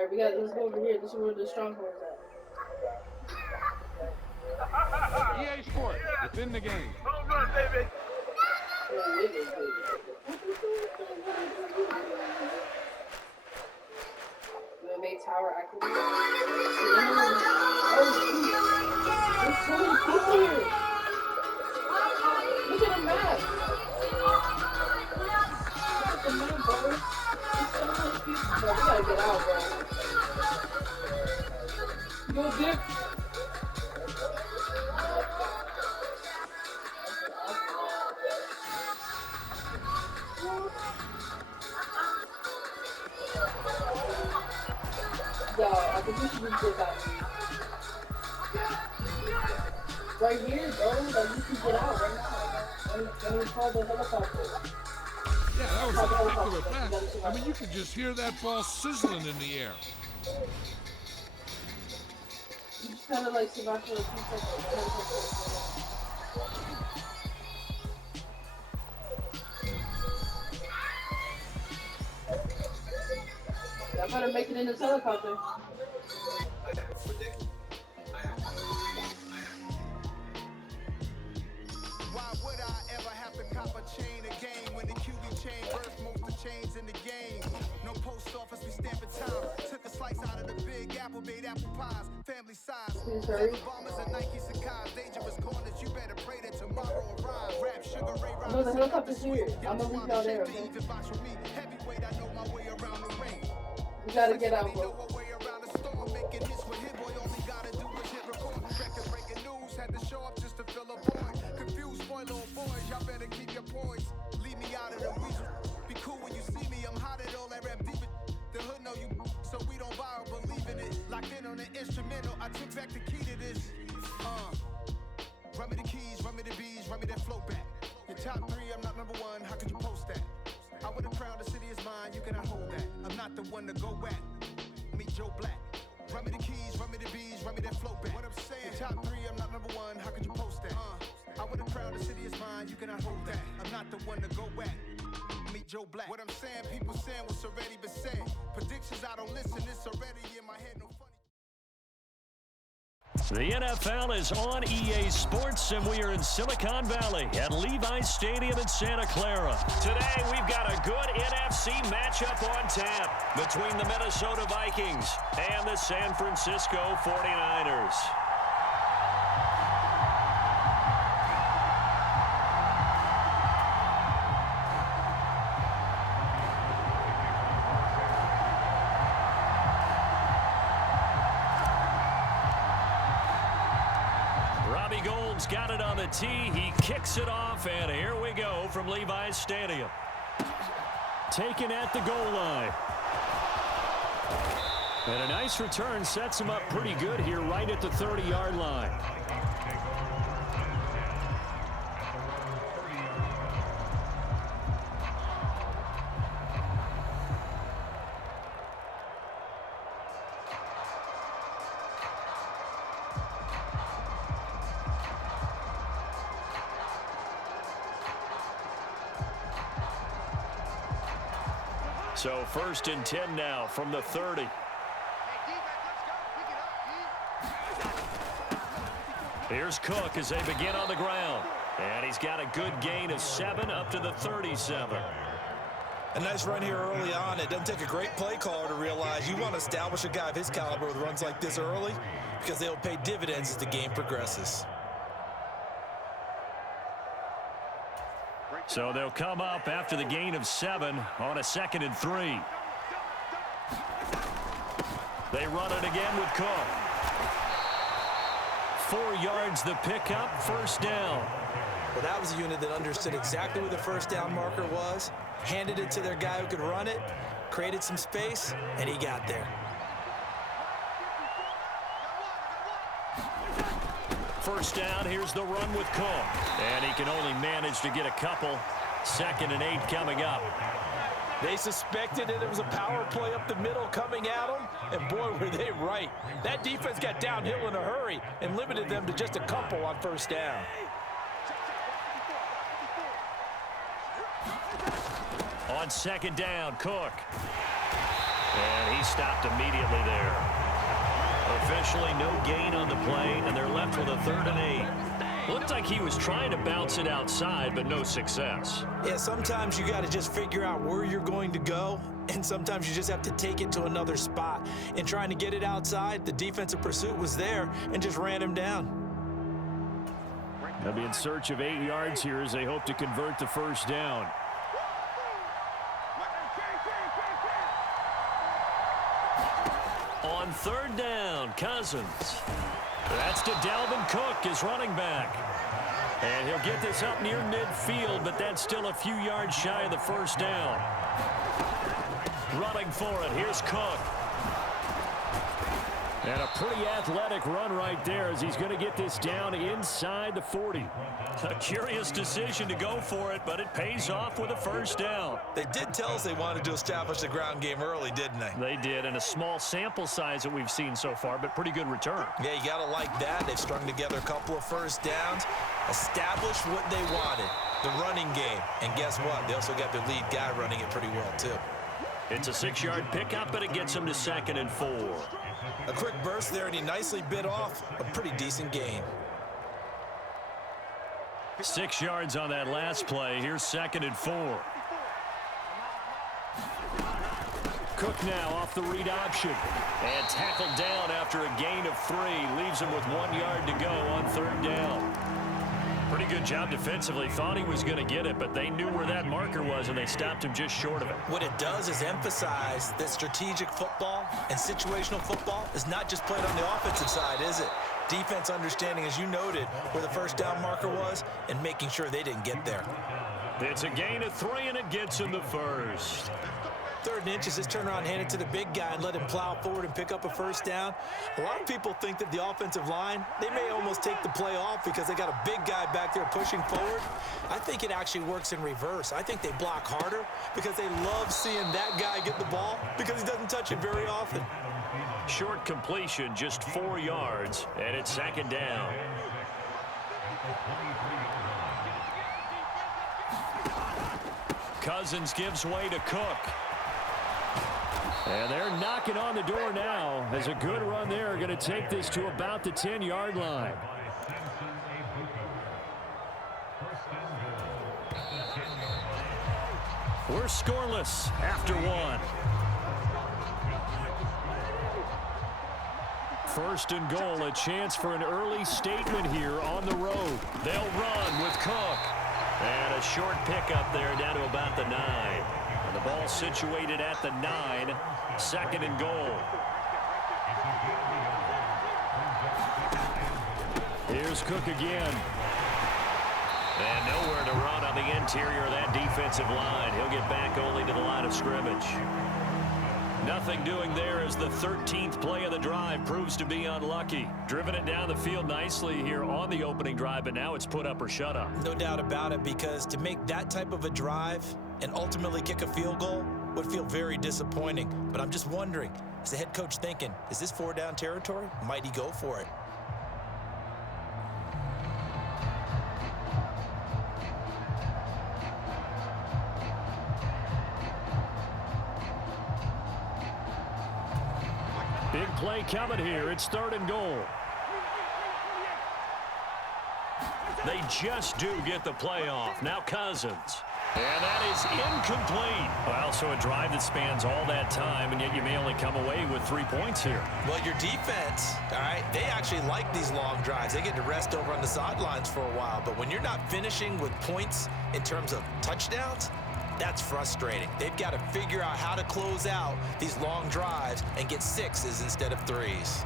Alright, let's go over here. This is where the stronghold is at. EA Sports, within the game. Home run, baby. We made tower activate. Oh, shoot. There's so many people here. Look at the map. Look at the map, bro. There's so much people. Bro, we gotta get out, bro. Go, Dick. Yo, I think we should just get that. Right here, bro. Like, you can get out right now. And we call the helicopter. Yeah, that was a spectacular pass. I mean, you could just hear that ball sizzling in the air. You just kind of like survive for a few seconds. I better make it in this helicopter. Why would I ever have to cop a chain again when the QB chain birth most of chains in the game? No post office, we stamping time. Took a slice out of the big apple, made apple pies, family size. Bombers and Nike Sacai's, dangerous corners. You better pray that tomorrow arrives. Rap Sugar Ray Robinson. No, the helicopter's here. I'm gonna leave y'all there, okay? Heavyweight, I know my way around the ring. We gotta get out, bro. Had to show up just to fill a void. Confused, spoiled little boys, y'all better keep your poise. Leave me out of the weasel. Be cool when you see me, I'm hot at all that rap deep. The hood know you, so we don't borrow, believe in it. Locked in on the instrumental, I took back the key to this. Run me the keys, run me the bees, run me that flow back. Your top three, I'm not number one, how could you post that? I would have crowned the city is mine, you cannot hold that. I'm not the one to go back. Meet Joe Black. Run me the keys, run me the bees, run me that flow back. What I'm saying, top three, I'm not number one, how could you post that? I would have crowned the city is mine, you cannot hold that. I'm not the one to go back. Meet Joe Black. What I'm saying, people saying what's already been said. Predictions, I don't listen, it's already in my head, no funny. The NFL is on EA Sports, and we are in Silicon Valley at Levi's Stadium in Santa Clara. Today, we've got a good NFC matchup on tap between the Minnesota Vikings and the San Francisco 49ers. Got it on the tee. He kicks it off, and here we go from Levi's Stadium. Taken at the goal line. And a nice return sets him up pretty good here right at the 30-yard line. So 1st and 10 now from the 30. Here's Cook as they begin on the ground. And he's got a good gain of 7 up to the 37. A nice run here early on. It doesn't take a great play caller to realize you want to establish a guy of his caliber with runs like this early because they'll pay dividends as the game progresses. So they'll come up after the gain of 7 on a 2nd and 3. They run it again with Cook. 4 yards the pickup, 1st down. Well, that was a unit that understood exactly where the 1st down marker was, handed it to their guy who could run it, created some space, and he got there. 1st down, here's the run with Cook. And he can only manage to get a couple. 2nd and 8 coming up. They suspected that there was a power play up the middle coming at them, and boy, were they right. That defense got downhill in a hurry and limited them to just a couple on 1st down. On 2nd down, Cook. And he stopped immediately there. Officially no gain on the play, and they're left with a 3rd and 8. Looked like he was trying to bounce it outside, but no success. Yeah, sometimes you got to just figure out where you're going to go, and sometimes you just have to take it to another spot. In trying to get it outside, the defensive pursuit was there and just ran him down. They'll be in search of 8 yards here as they hope to convert the 1st down. On 3rd down, Cousins. That's to Dalvin Cook, his running back. And he'll get this up near midfield, but that's still a few yards shy of the 1st down. Running for it, here's Cook. And a pretty athletic run right there as he's going to get this down inside the 40. A curious decision to go for it, but it pays off with a 1st down. They did tell us they wanted to establish the ground game early, didn't they? They did, and a small sample size that we've seen so far, but pretty good return. Yeah, you got to like that. They've strung together a couple of 1st downs, established what they wanted, the running game. And guess what? They also got their lead guy running it pretty well, too. It's a 6-yard pickup, but it gets them to 2nd and 4. A quick burst there, and he nicely bit off a pretty decent gain. 6 yards on that last play. Here's 2nd and 4. Cook now off the read option. And tackled down after a gain of 3. Leaves him with 1 yard to go on 3rd down. Pretty good job defensively. Thought he was going to get it, but they knew where that marker was, and they stopped him just short of it. What it does is emphasize that strategic football and situational football is not just played on the offensive side, is it? Defense understanding, as you noted, where the 1st down marker was and making sure they didn't get there. It's a gain of 3, and it gets him the 1st. 3rd and inches, just turn around, hand it to the big guy, and let him plow forward and pick up a 1st down. A lot of people think that the offensive line, they may almost take the play off because they got a big guy back there pushing forward. I think it actually works in reverse. I think they block harder because they love seeing that guy get the ball because he doesn't touch it very often. Short completion, just 4 yards, and it's 2nd down. Cousins gives way to Cook. And they're knocking on the door now as a good run there. Going to take this to about the 10-yard line. We're scoreless after 1. 1st and goal, a chance for an early statement here on the road. They'll run with Cook. And a short pickup there down to about the 9. And the ball situated at the 9. 2nd and goal. Here's Cook again. And nowhere to run on the interior of that defensive line. He'll get back only to the line of scrimmage. Nothing doing there as the 13th play of the drive proves to be unlucky. Driven it down the field nicely here on the opening drive, but now it's put up or shut up. No doubt about it, because to make that type of a drive and ultimately kick a field goal would feel very disappointing. But I'm just wondering, is the head coach thinking, is this 4-down territory? Might he go for it? Big play coming here. It's 3rd and goal. They just do get the play off. Now Cousins. And that is incomplete. Well, so a drive that spans all that time, and yet you may only come away with 3 points here. Well, your defense, all right, they actually like these long drives. They get to rest over on the sidelines for a while. But when you're not finishing with points in terms of touchdowns, that's frustrating. They've got to figure out how to close out these long drives and get 6s instead of 3s.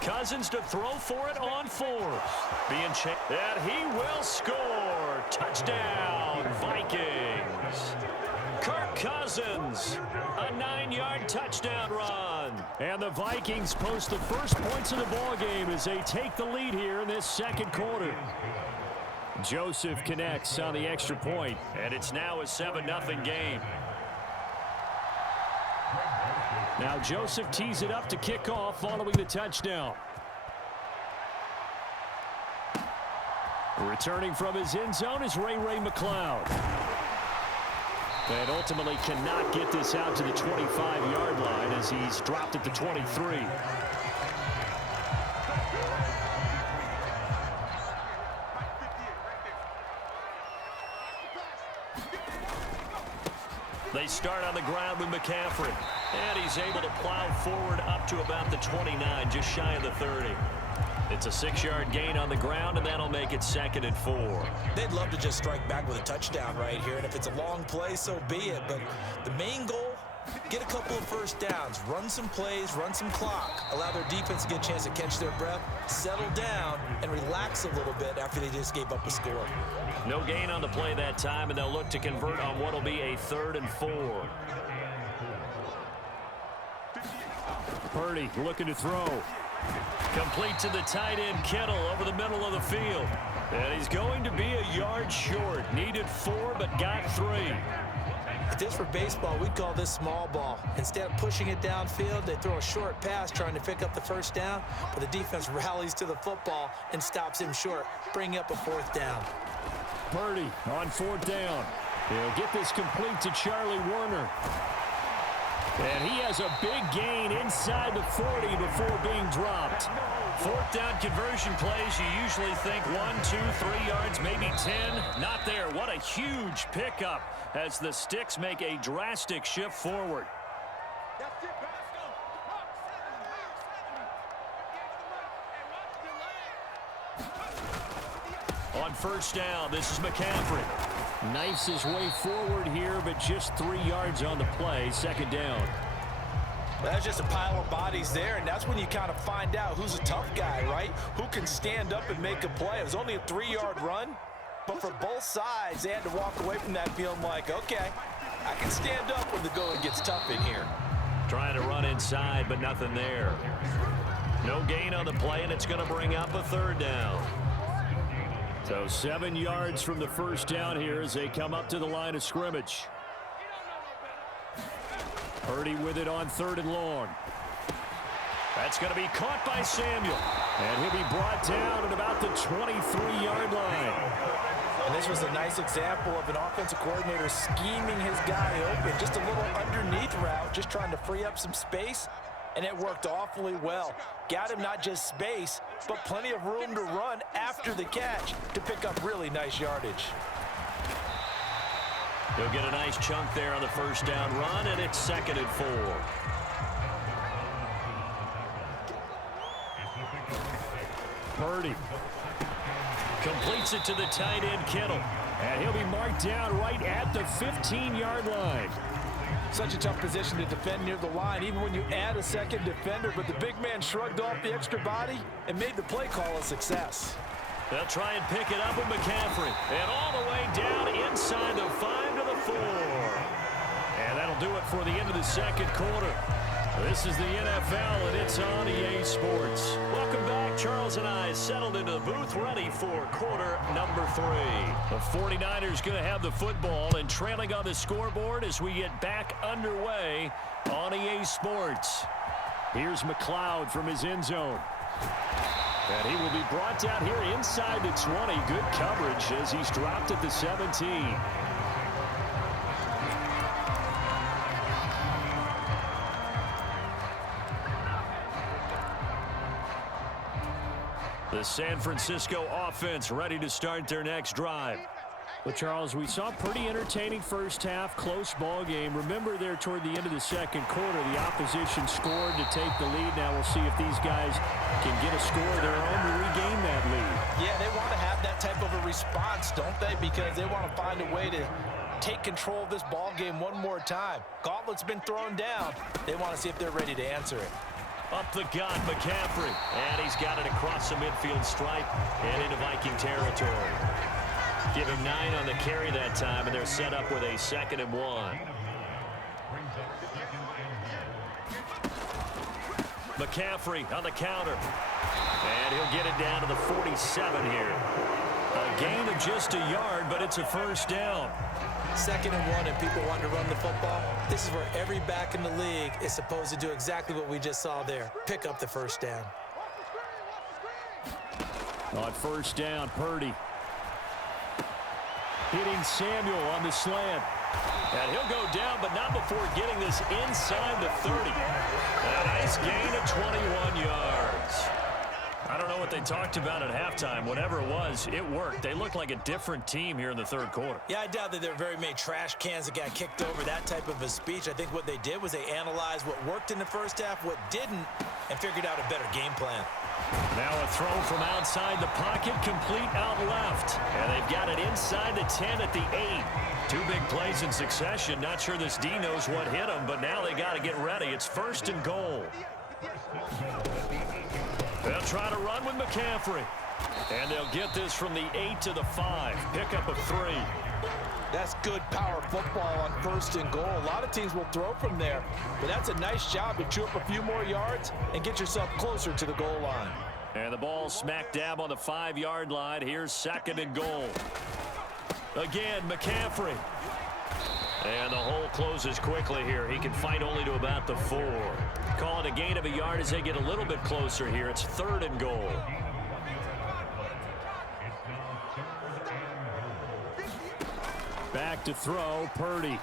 Cousins to throw for it on 4th. Being checked. And he will score. Touchdown, Vikings. Kirk Cousins, a 9-yard touchdown run. And the Vikings post the first points of the ball game as they take the lead here in this 2nd quarter. Joseph connects on the extra point, and it's now a 7-0 game. Now Joseph tees it up to kick off following the touchdown. Returning from his end zone is Ray McCloud. And ultimately cannot get this out to the 25-yard line as he's dropped at the 23. They start on the ground with McCaffrey. And he's able to plow forward up to about the 29, just shy of the 30. It's a 6-yard gain on the ground, and that'll make it 2nd and 4. They'd love to just strike back with a touchdown right here, and if it's a long play, so be it. But the main goal, get a couple of first downs, run some plays, run some clock, allow their defense to get a chance to catch their breath, settle down, and relax a little bit after they just gave up a score. No gain on the play that time, and they'll look to convert on what will be a 3rd and 4. Purdy looking to throw. Complete to the tight end Kittle over the middle of the field. And he's going to be a yard short. Needed 4, but got 3. If this were baseball, we'd call this small ball. Instead of pushing it downfield, they throw a short pass trying to pick up the 1st down, but the defense rallies to the football and stops him short, bringing up a 4th down. Purdy on 4th down. He'll get this complete to Charlie Warner. And he has a big gain inside the 40 before being dropped. 4th down conversion plays, you usually think 1, 2, 3 yards, maybe 10. Not there. What a huge pickup as the Sticks make a drastic shift forward. On 1st down, this is McCaffrey. Knifes his way forward here, but just 3 yards on the play. 2nd down. That's just a pile of bodies there, and that's when you kind of find out who's a tough guy, right? Who can stand up and make a play. It was only a 3-yard run, but for both sides, they had to walk away from that feeling like, okay, I can stand up when the going gets tough in here. Trying to run inside, but nothing there. No gain on the play, and it's going to bring up a 3rd down. So 7 yards from the 1st down here as they come up to the line of scrimmage. Purdy with it on 3rd and long. That's going to be caught by Samuel. And he'll be brought down at about the 23-yard line. And this was a nice example of an offensive coordinator scheming his guy open. Just a little underneath route, just trying to free up some space. And it worked awfully well. Got him not just space, but plenty of room to run after the catch to pick up really nice yardage. He'll get a nice chunk there on the 1st down run, and it's 2nd and 4. Purdy completes it to the tight end Kittle. And he'll be marked down right at the 15-yard line. Such a tough position to defend near the line, even when you add a 2nd defender, but the big man shrugged off the extra body and made the play call a success. They'll try and pick it up with McCaffrey. And all the way down inside the 5 to the 4. And that'll do it for the end of the 2nd quarter. This is the NFL, and it's on EA Sports. Welcome back. Charles and I settled into the booth, ready for quarter number 3. The 49ers going to have the football and trailing on the scoreboard as we get back underway on EA Sports. Here's McCloud from his end zone. And he will be brought down here inside the 20. Good coverage as he's dropped at the 17. The San Francisco offense ready to start their next drive. Well, Charles, we saw a pretty entertaining first half, close ball game. Remember there toward the end of the 2nd quarter, the opposition scored to take the lead. Now we'll see if these guys can get a score of their own to regain that lead. Yeah, they want to have that type of a response, don't they? Because they want to find a way to take control of this ball game one more time. Gauntlet's been thrown down. They want to see if they're ready to answer it. Up the gun, McCaffrey. And he's got it across the midfield stripe and into Viking territory. Give him 9 on the carry that time, and they're set up with a 2nd and 1. McCaffrey on the counter. And he'll get it down to the 47 here. A gain of just a yard, but it's a 1st down. 2nd and 1, and people want to run the football. This is where every back in the league is supposed to do exactly what we just saw there. Pick up the 1st down. On 1st down, Purdy Hitting Samuel on the slant. And he'll go down, but not before getting this inside the 30. A nice gain of 21 yards. I don't know what they talked about at halftime. Whatever it was, it worked. They looked like a different team here in the third quarter. Yeah, I doubt that there were very many trash cans that got kicked over, that type of a speech. I think what they did was they analyzed what worked in the first half, what didn't, and figured out a better game plan. Now a throw from outside the pocket, complete out left. And they've got it inside the 10 at the 8. Two big plays in succession. Not sure this D knows what hit him, but now they got to get ready. It's 1st and goal. They'll try to run with McCaffrey. And they'll get this from the 8 to the 5. Pickup of 3. That's good power football on 1st and goal. A lot of teams will throw from there, but that's a nice job to chew up a few more yards and get yourself closer to the goal line. And the ball smack dab on the 5-yard line. Here's 2nd and goal. Again, McCaffrey. And the hole closes quickly here. He can fight only to about the 4. Call it a gain of a yard as they get a little bit closer here. It's 3rd and goal. Back to throw, Purdy.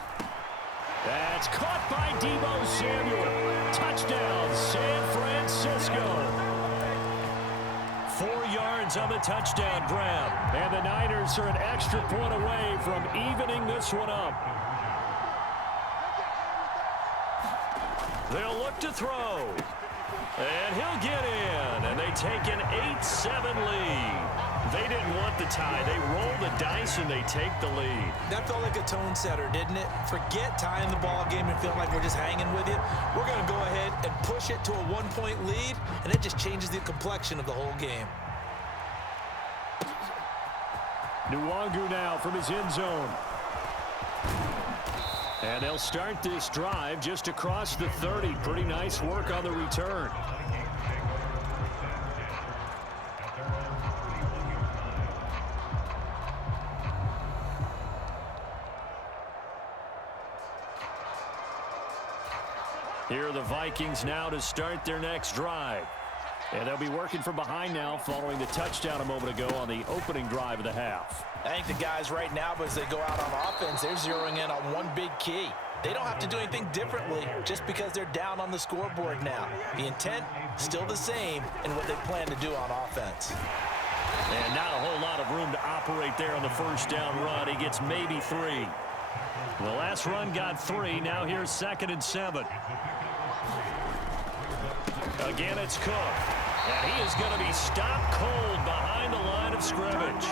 That's caught by Deebo Samuel. Touchdown, San Francisco. 4 yards on the touchdown grab. And the Niners are an extra point away from evening this one up. They'll look to throw. And he'll get in. And they take an 8-7 lead. They didn't want the tie. They roll the dice and they take the lead. That felt like a tone setter, didn't it? Forget tying the ball game and feeling like we're just hanging with you. We're going to go ahead and push it to a 1-point lead, and it just changes the complexion of the whole game. Nwangu now from his end zone. And they'll start this drive just across the 30. Pretty nice work on the return. Here are the Vikings now to start their next drive. And they'll be working from behind now following the touchdown a moment ago on the opening drive of the half. I think the guys right now, as they go out on offense, they're zeroing in on one big key. They don't have to do anything differently just because they're down on the scoreboard now. The intent, still the same in what they plan to do on offense. And not a whole lot of room to operate there on the first down run. He gets maybe 3. The last run got 3. Now here's 2nd and 7. Again, it's Cook. And he is going to be stopped cold behind the line of scrimmage.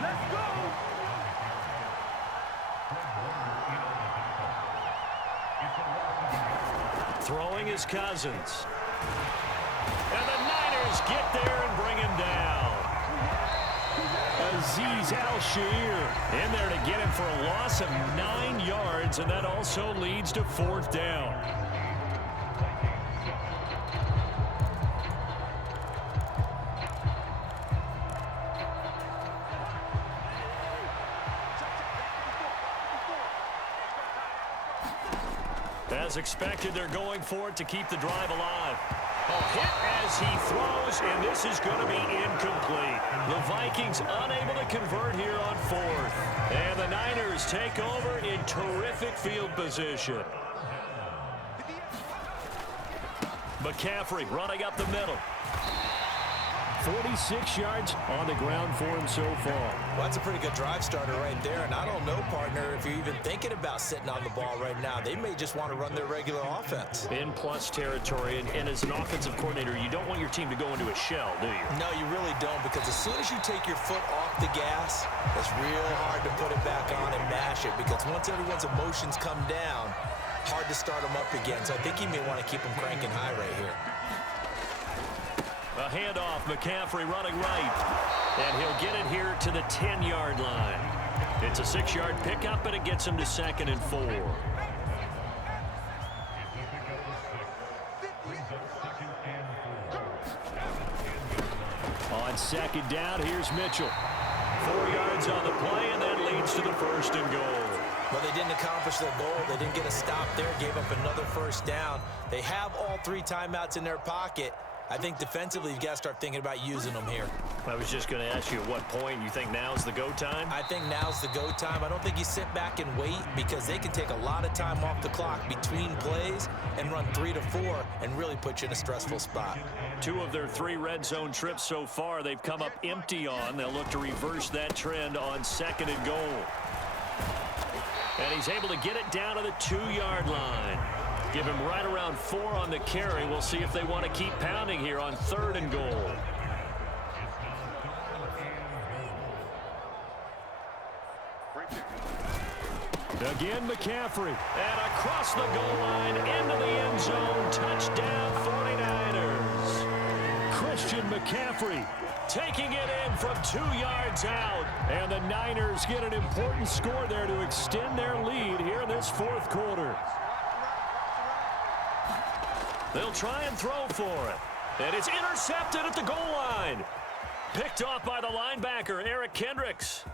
Let's go! Throwing his Cousins. And the Niners get there and bring him down. Azeez Al-Shaair in there to get him for a loss of 9 yards, and that also leads to 4th down. As expected, they're going for it to keep the drive alive. A hit as he throws, and this is going to be incomplete. The Vikings unable to convert here on 4th. And the Niners take over in terrific field position. McCaffrey running up the middle. 46 yards on the ground for him so far. Well, that's a pretty good drive starter right there. And I don't know, partner, if you're even thinking about sitting on the ball right now. They may just want to run their regular offense. In plus territory, and as an offensive coordinator, you don't want your team to go into a shell, do you? No, you really don't, because as soon as you take your foot off the gas, it's real hard to put it back on and mash it, because once everyone's emotions come down, hard to start them up again. So I think you may want to keep them cranking high right here. A handoff, McCaffrey running right. And he'll get it here to the 10-yard line. It's a 6-yard pickup, and it gets him to 2nd and 4. On 2nd down, here's Mitchell. 4 yards on the play, and that leads to the 1st and goal. Well, they didn't accomplish their goal. They didn't get a stop there, gave up another 1st down. They have all 3 timeouts in their pocket. I think defensively, you've got to start thinking about using them here. I was just going to ask you at what point you think now's the go time? I think now's the go time. I don't think you sit back and wait because they can take a lot of time off the clock between plays and run 3 to 4 and really put you in a stressful spot. 2 of their 3 red zone trips so far they've come up empty on. They'll look to reverse that trend on 2nd and goal. And he's able to get it down to the 2-yard line. Give him right around 4 on the carry. We'll see if they want to keep pounding here on 3rd and goal. Again, McCaffrey. And across the goal line, into the end zone. Touchdown, 49ers. Christian McCaffrey taking it in from 2 yards out. And the Niners get an important score there to extend their lead here in this 4th quarter. They'll try and throw for it. And it's intercepted at the goal line. Picked off by the linebacker, Eric Kendricks.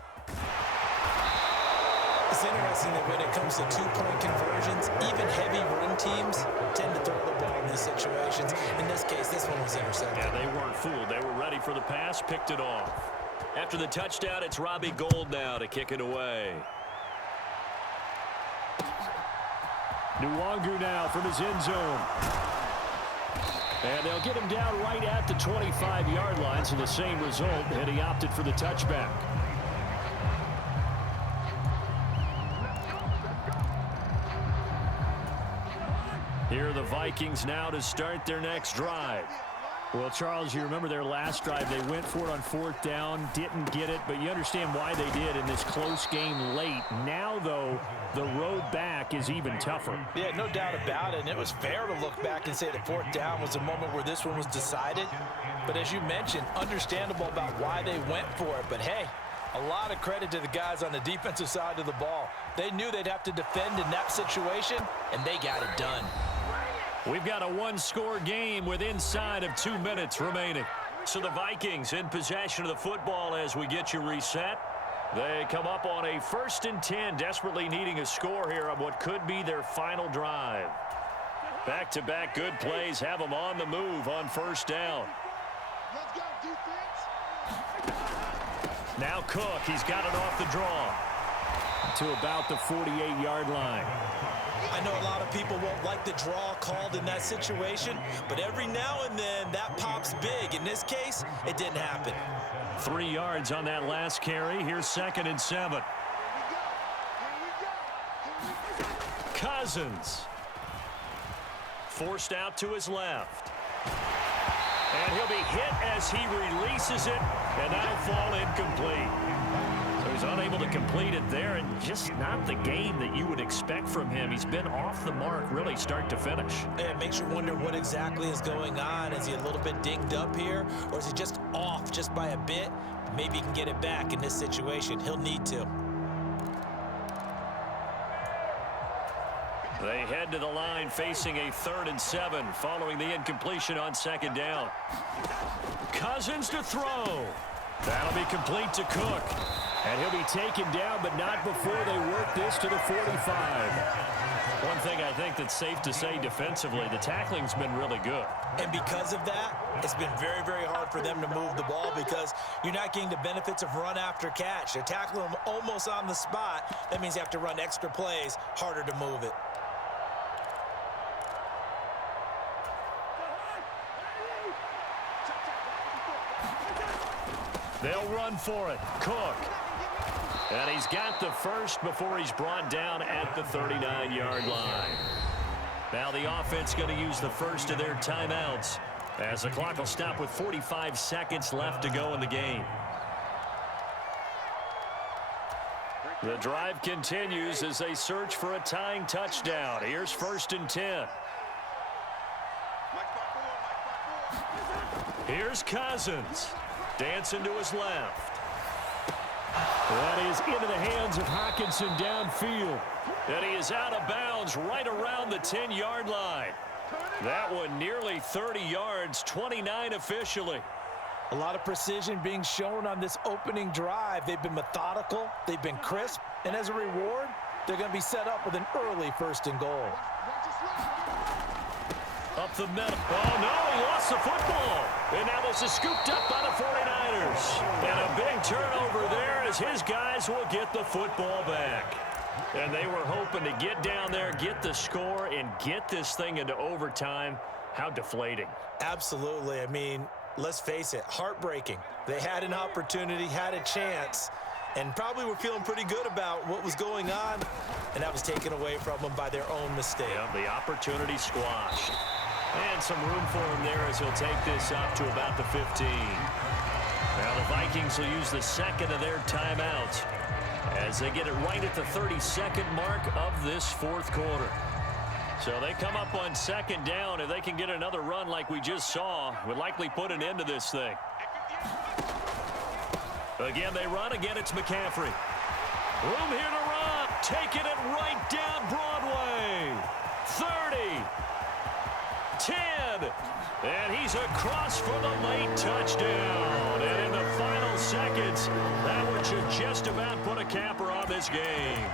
It's interesting that when it comes to 2-point conversions, even heavy run teams tend to throw the ball in these situations. In this case, this one was intercepted. Yeah, they weren't fooled. They were ready for the pass, picked it off. After the touchdown, it's Robbie Gould now to kick it away. Nwangu now from his end zone. And they'll get him down right at the 25-yard line, so the same result, and he opted for the touchback. Here are the Vikings now to start their next drive. Well, Charles, you remember their last drive. They went for it on 4th down, didn't get it, but you understand why they did in this close game late. Now, though, the road back is even tougher. Yeah, no doubt about it, and it was fair to look back and say the 4th down was a moment where this one was decided. But as you mentioned, understandable about why they went for it. But, hey, a lot of credit to the guys on the defensive side of the ball. They knew they'd have to defend in that situation, and they got it done. We've got a 1-score game with inside of 2 minutes remaining. So the Vikings in possession of the football as we get you reset. They come up on a 1st and 10, desperately needing a score here on what could be their final drive. Back-to-back good plays have them on the move on 1st down. Now Cook, he's got it off the draw to about the 48-yard line. I know a lot of people won't like the draw called in that situation, but every now and then that pops big. In this case, it didn't happen. 3 yards on that last carry. Here's 2nd and 7. Cousins. Forced out to his left. And he'll be hit as he releases it, and that'll fall incomplete. So he's unable to complete it there, and just not the game that you would expect from him. He's been off the mark, really, start to finish. It makes you wonder what exactly is going on. Is he a little bit dinged up here, or is he just off just by a bit? Maybe he can get it back in this situation. He'll need to. They head to the line facing a 3rd and 7 following the incompletion on 2nd down. Cousins to throw. That'll be complete to Cook. And he'll be taken down, but not before they work this to the 45. One thing I think that's safe to say defensively, the tackling's been really good. And because of that, it's been very, very hard for them to move the ball because you're not getting the benefits of run after catch. They're tackling them almost on the spot. That means you have to run extra plays, harder to move it. They'll run for it. Cook. And he's got the first before he's brought down at the 39-yard line. Now the offense going to use the first of their timeouts as the clock will stop with 45 seconds left to go in the game. The drive continues as they search for a tying touchdown. Here's 1st and 10. Here's Cousins. Dancing to his left. That is into the hands of Hockenson downfield. And he is out of bounds right around the 10-yard line. That one nearly 30 yards, 29 officially. A lot of precision being shown on this opening drive. They've been methodical, they've been crisp, and as a reward, they're going to be set up with an early 1st and goal. Up the middle. Oh, no, he lost the football. And now this is scooped up by the 49ers. And a big turnover there as his guys will get the football back. And they were hoping to get down there, get the score, and get this thing into overtime. How deflating. Absolutely. I mean, let's face it, heartbreaking. They had an opportunity, had a chance, and probably were feeling pretty good about what was going on, and that was taken away from them by their own mistake. Yeah, the opportunity squashed. And some room for him there as he'll take this up to about the 15. Now the Vikings will use the second of their timeouts as they get it right at the 32nd mark of this fourth quarter. So they come up on second down. If they can get another run like we just saw, would likely put an end to this thing. Again, they run. Again, it's McCaffrey. Room here to run. Taking it right down Broadway. 30. 10. And he's across for the late touchdown. And in the final seconds, that one should just about put a capper on this game.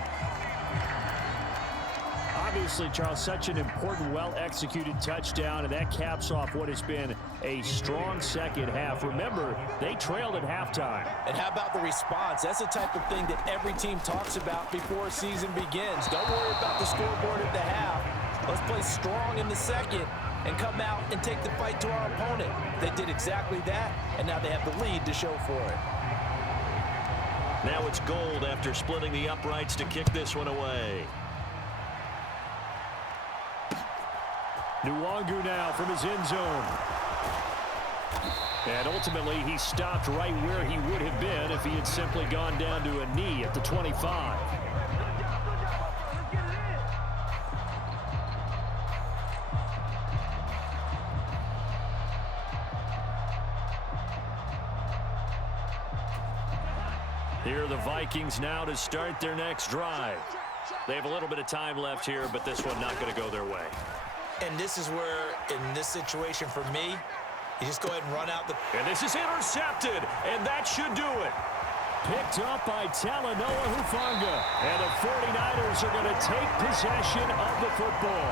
Obviously, Charles, such an important, well-executed touchdown, and that caps off what has been a strong second half. Remember, they trailed at halftime. And how about the response? That's the type of thing that every team talks about before a season begins. Don't worry about the scoreboard at the half. Let's play strong in the second and come out and take the fight to our opponent. They did exactly that, and now they have the lead to show for it. Now it's Gold after splitting the uprights to kick this one away. Nwangu now from his end zone. And ultimately, he stopped right where he would have been if he had simply gone down to a knee at the 25. Here are the Vikings now to start their next drive. They have a little bit of time left here, but this one not going to go their way. And this is where, in this situation for me, you just go ahead and run out the... And this is intercepted, and that should do it. Picked up by Talanoa Hufanga. And the 49ers are going to take possession of the football.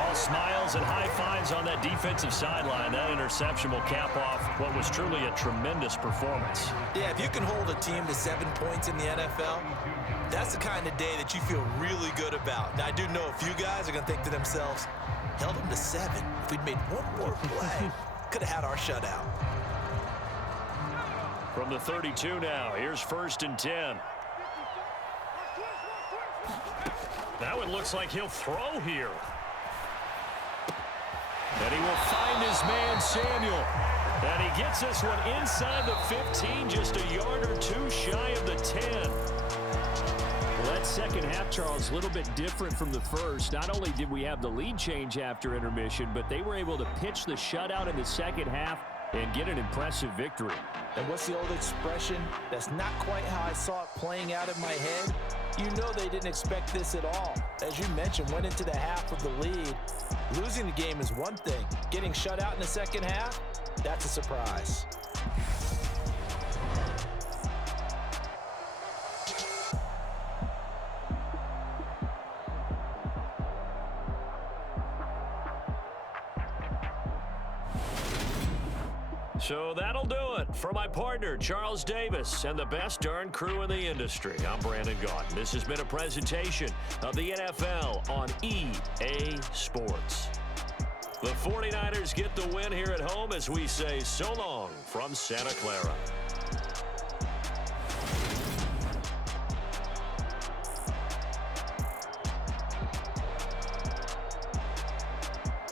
All smiles and high fives on that defensive sideline. That interception will cap off what was truly a tremendous performance. Yeah, if you can hold a team to 7 points in the NFL, that's the kind of day that you feel really good about. Now, I do know a few guys are going to think to themselves, held them to 7. If we'd made one more play, could have had our shutout. From the 32 now, here's 1st and 10. Now it looks like he'll throw here. And he will find his man, Samuel. And he gets this one inside the 15, just a yard or two shy of the 10. Well, that second half, Charles, a little bit different from the first. Not only did we have the lead change after intermission, but they were able to pitch the shutout in the second half and get an impressive victory. And what's the old expression? That's not quite how I saw it playing out in my head. You know they didn't expect this at all. As you mentioned, went into the half with the lead. Losing the game is one thing. Getting shut out in the second half, that's a surprise. So that'll do it for my partner, Charles Davis, and the best darn crew in the industry. I'm Brandon Gaudin. This has been a presentation of the NFL on EA Sports. The 49ers get the win here at home as we say so long from Santa Clara.